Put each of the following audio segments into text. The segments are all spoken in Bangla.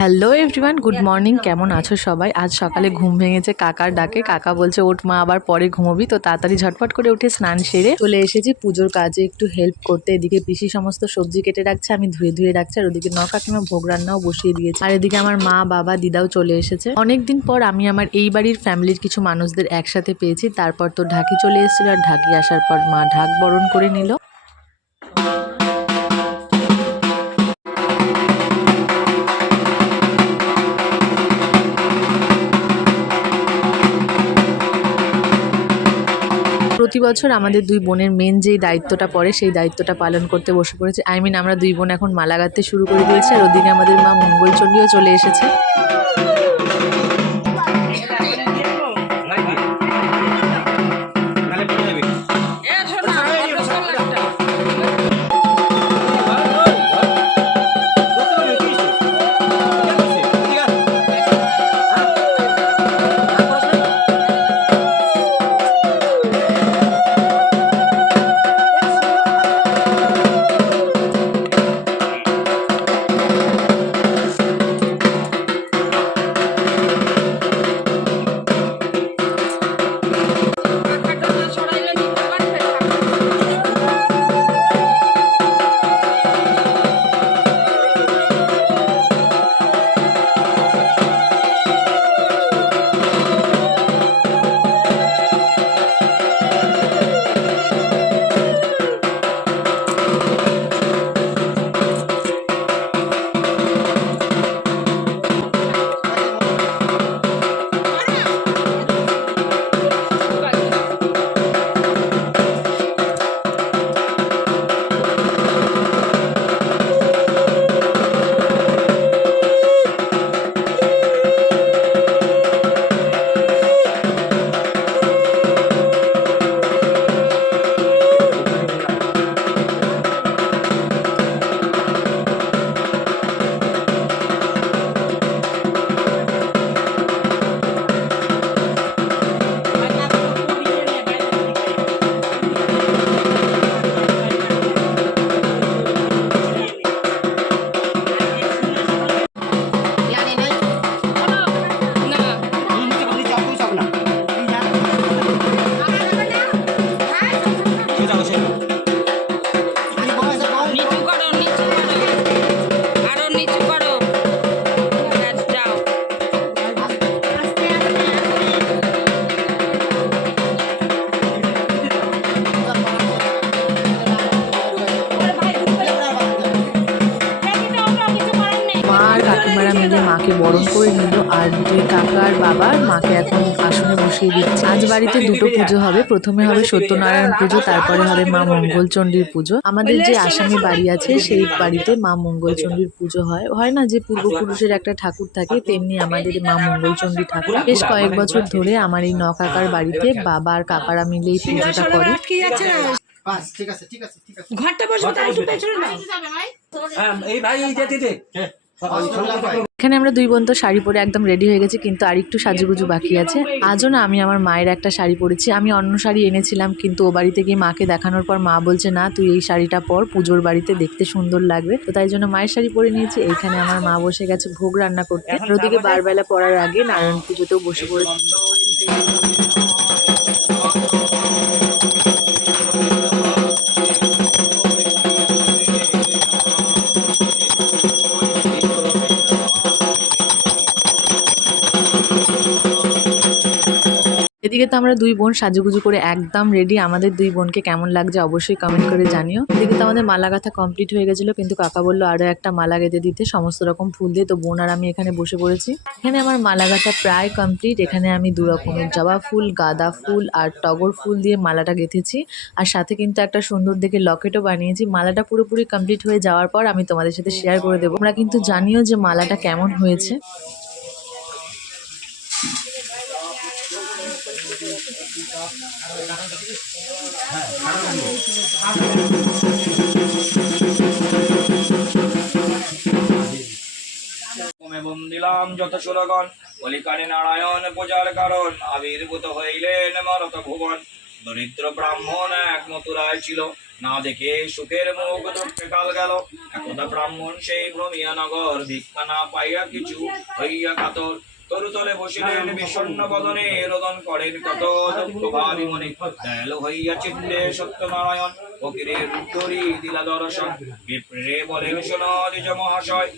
হ্যালো এভরিওয়ান গুড মর্নিং কেমন আছো সবাই? আজ সকালে ঘুম ভেঙেছে কাকার ডাকে। কাকা বলছে ওঠ মা আবার পরে ঘুমোবি। তো তাড়াতাড়ি ঝটপট করে উঠে স্নান সেরে চলে এসেছি পুজোর কাজে। একটু হেল্প করতে। এদিকে পিসি সমস্ত সবজি কেটে রাখছে আমি ধুয়ে ধুয়ে রাখছি আর ওদিকে ন কাকিমা ভোগ রান্নাও বসিয়ে দিয়েছে। আর এদিকে আমার মা বাবা দিদাও চলে এসেছে। অনেকদিন পর আমি আমার এই বাড়ির ফ্যামিলির কিছু মানুষদের একসাথে পেয়েছি। তারপর তো ঢাকি চলে এসেছিল আর ঢাকি আসার পর মা ঢাক বরণ করে নিল। বছর আমাদের দুই বোনের মেন যেই দায়িত্বটা পড়ে, সেই দায়িত্বটা পালন করতে বসে পড়েছে। আই মিন আমরা দুই বোন এখন মালা গাঁথতে শুরু করে দিয়েছি, আর ওদিকে আমাদের মা মঙ্গলচণ্ডীও চলে এসেছে। বসিয়ে দিচ্ছে। আজ বাড়িতে দুটো পুজো হবে। প্রথমে হবে সত্যনারায়ণ পুজো তারপরে হবে মা মঙ্গলচণ্ডীর পুজো। আমাদের যে আসামি বাড়ি আছে সেই বাড়িতে মা মঙ্গলচণ্ডীর পুজো হয়। হয় না যে পূর্বপুরুষের একটা ঠাকুর থাকে তেমনি আমাদের মা মঙ্গলচণ্ডী ঠাকুর। বেশ কয়েক বছর ধরে আমার এই ন কাকার বাড়িতে বাবা আর কাকারা মিলে এই পুজোটা করে। ঠিক আছে ঠিক আছে ঠিক আছে। ঘরটা বসবো তার একটু পেছনে হ্যাঁ, এই ভাই এই যেতে দে এখানে আমরা দুই বোন তো শাড়ি পরে একদম রেডি হয়ে গেছি কিন্তু আর একটু সাজুগুজু বাকি আছে। আজও না আমি আমার মায়ের একটা শাড়ি পরেছি। আমি অন্য শাড়ি এনেছিলাম কিন্তু ও বাড়িতে গিয়ে মাকে দেখানোর পর মা বলছে না তুই এই শাড়িটা পর পুজোর বাড়িতে দেখতে সুন্দর লাগবে। তো তাই জন্য মায়ের শাড়ি পরে নিয়েছি। এইখানে আমার মা বসে গেছে ভোগ রান্না করতে। ওদিকে বারবেলা পড়ার আগে নারায়ণ পুজোতেও বসে পড়েছে। এদিকে তো আমরা দুই বোন সাজুগুজু করে একদম রেডি আমাদের দুই বোনকে কেমন লাগছে অবশ্যই কমেন্ট করে জানিও। এদিকে তো আমাদের মালা গাঁথা কমপ্লিট হয়ে গেছিল, কিন্তু কাকা বলল আরও একটা মালা গেঁথে দিতে, সমস্ত রকম ফুল দিয়ে। তো বোন আর আমি এখানে বসে পড়েছি। এখানে আমার মালা গাঁথা প্রায় কমপ্লিট এখানে আমি দু রকমের জবা ফুল, গাঁদা ফুল আর টগর ফুল দিয়ে মালাটা গেঁথেছি। আর সাথে কিন্তু একটা সুন্দর দেখে লকেটও বানিয়েছি। মালাটা পুরোপুরি কমপ্লিট হয়ে যাওয়ার পর আমি তোমাদের সাথে শেয়ার করে দেবো। আমরা কিন্তু জানিও যে মালাটা কেমন হয়েছে। এবং দিলাম যত সুরগণ বলিকারে নারায়ণ পূজার কারণ, আবির্ভূত হইলেন মারত ভুবন। দরিদ্র ব্রাহ্মণ এক মথুরায় ছিল, না দেখে সুখের মুখ দুঃখে কাল গেল। একদা ব্রাহ্মণ সেই ভ্রমিয়া নগর, ভিক্ষা না পাইয়া কিছু হইয়া কাতর। তরুতলে বসিলেন বিষণ্ণ বদনে রোদন করেন কত দুঃখ ভাবি মনে দয়ালু হইয়া চিত্তে সত্যনারায়ণ, ফকিরের উত্তরি দিলা দর্শন। বিপ্রে বলেন, শোনো, নিজ মহাশয়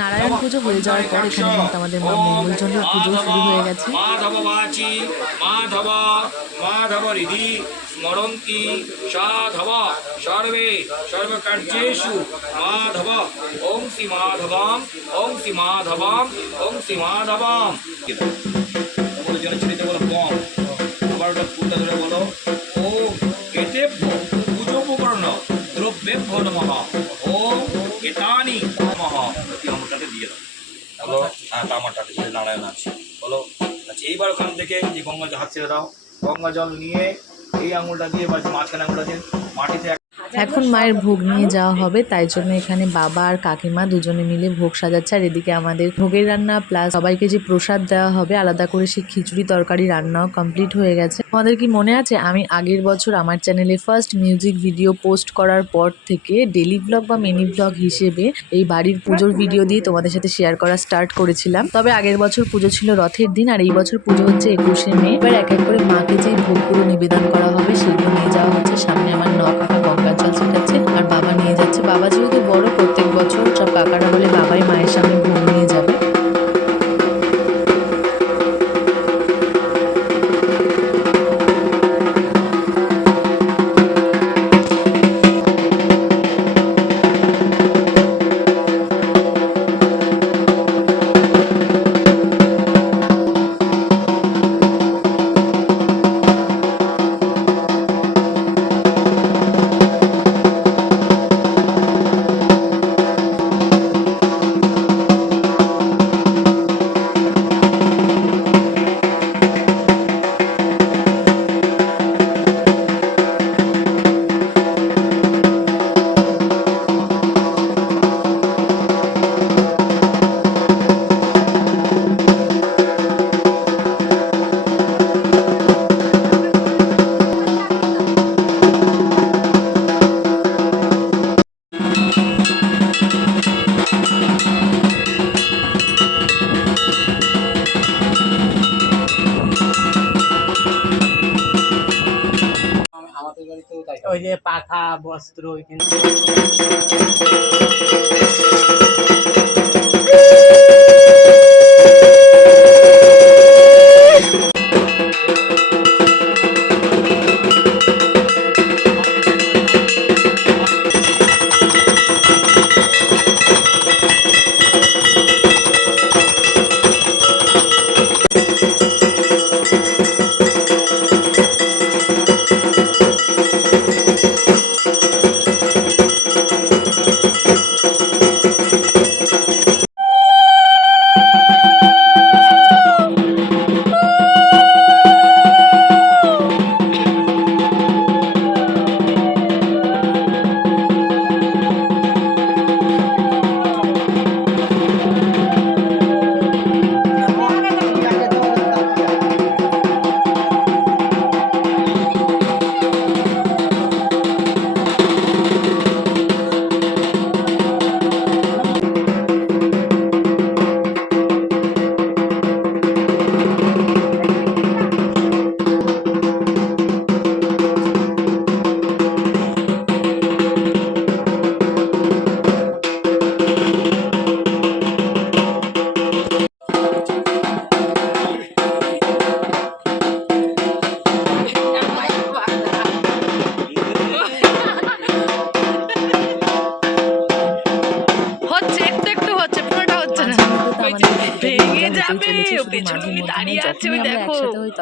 নারায়ণ পুজো হয়ে যাওয়ার পর এখানে কিন্তু আমাদের মা মঙ্গলচন্দ্রের পুজো শুরু হয়ে গেছে। মাধব বাচি মাধব মাধব হৃদি স্মরন্তি সাধব সর্বে সর্বকার্যেষু মাধব ওং শ্রী মাধবাম শ্রী মাধবাম। শ্রী মাধবাম বলো বলো কম। আবার ওটা ফুলটা ধরে বলো। ও এতে পুজো উপকরণ দ্রব্যেভ্য নমঃ ওম এতানি নমঃ এই আমলটাতে দিয়ে দাও বলো হ্যাঁ যে নারায়ণ আছে। বলো আচ্ছা এইবার ওখান থেকে যে গঙ্গা হাত ছেড়ে দাও। গঙ্গা জল নিয়ে এই আঙুলটা দিয়ে বা মাঝখানে আঙুলটা দিয়ে মাটিতে এখন মায়ের ভোগ নিয়ে যাওয়া হবে, তাই জন্য এখানে বাবা আর কাকিমা দুজনে মিলে ভোগ সাজাচ্ছে। আর এদিকে আমাদের ভোগের রান্না প্লাস সবাইকে যে প্রসাদ দেওয়া হবে, আলাদা করে সেই খিচুড়ি তরকারি রান্নাও কমপ্লিট হয়ে গেছে। আমাদের কি মনে আছে? আমি আগের বছর আমার চ্যানেলে ফার্স্ট মিউজিক ভিডিও পোস্ট করার পর থেকে ডেলি ব্লগ বা মিনি ব্লগ হিসেবে এই বাড়ির পুজোর ভিডিও দিয়ে তোমাদের সাথে শেয়ার করা স্টার্ট করেছিলাম। তবে আগের বছর পুজো ছিল রথের দিন, আর এই বছর পুজো হচ্ছে একুশে মে। এবার এক এক করে মাকে যে ভোগগুলো নিবেদন করা হবে, সেগুলো নিয়ে যাওয়া হচ্ছে সামনে আমার ন কাকা গঙ্গা জল ছিটাচ্ছে আর বাবা নিয়ে যাচ্ছে। বাবা যেহেতু বড় প্রত্যেক বছর সব কাকারা বলে বাবাই মায়ের সামনে যে পাখা বস্ত্র ওইখানে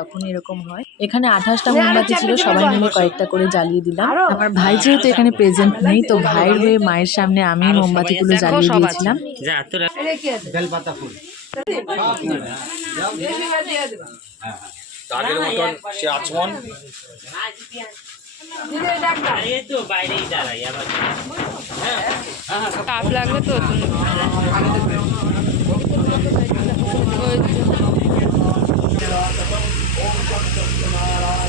তখনই এরকম হয়। এখানে আঠাশটা মোমবাতি ছিল সবাই মিলে কয়েকটা করে জ্বালিয়ে দিলাম। আমার ভাই যেহেতু এখানে প্রেজেন্ট নেই তো ভাইয়ের হয়ে মায়ের সামনে আমি মোমবাতিগুলো জ্বালিয়ে দিয়েছিলাম। আগের মতন সে আচমন। লাগবে তো やばい。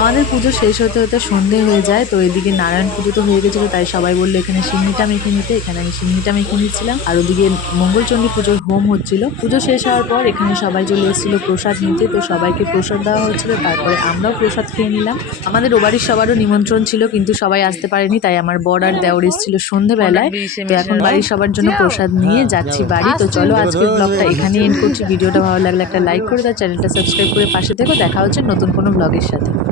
আমাদের পুজো শেষ হতে হতে সন্ধে হয়ে যায় তো এদিকে নারায়ণ পুজো তো হয়ে গেছিল তাই সবাই বলল এখানে সিন্নিটা মেখে নিতে এখানে আমি সিন্নিটা মেখে নিচ্ছিলাম। আর ওদিকে মঙ্গলচণ্ডী পুজোর হোম হচ্ছিল। পুজো শেষ হওয়ার পর এখানে সবাই চলে এসেছিল প্রসাদ নিতে তো সবাইকে প্রসাদ দেওয়া হচ্ছিল তারপরে আমরাও প্রসাদ খেয়ে নিলাম। আমাদের ও বাড়ির সবারও নিমন্ত্রণ ছিল কিন্তু সবাই আসতে পারেনি তাই আমার বর আর দেওর এসেছিল সন্ধেবেলায়। তো এখন বাড়ির সবার জন্য প্রসাদ নিয়ে যাচ্ছি বাড়ি। তো চলো আজকের ব্লগটা এখানে এন্ড করছি। ভিডিওটা ভালো লাগলে একটা লাইক করে দাও চ্যানেলটা সাবস্ক্রাইব করে পাশে থেকো। দেখা হচ্ছে নতুন কোনো ব্লগের সাথে।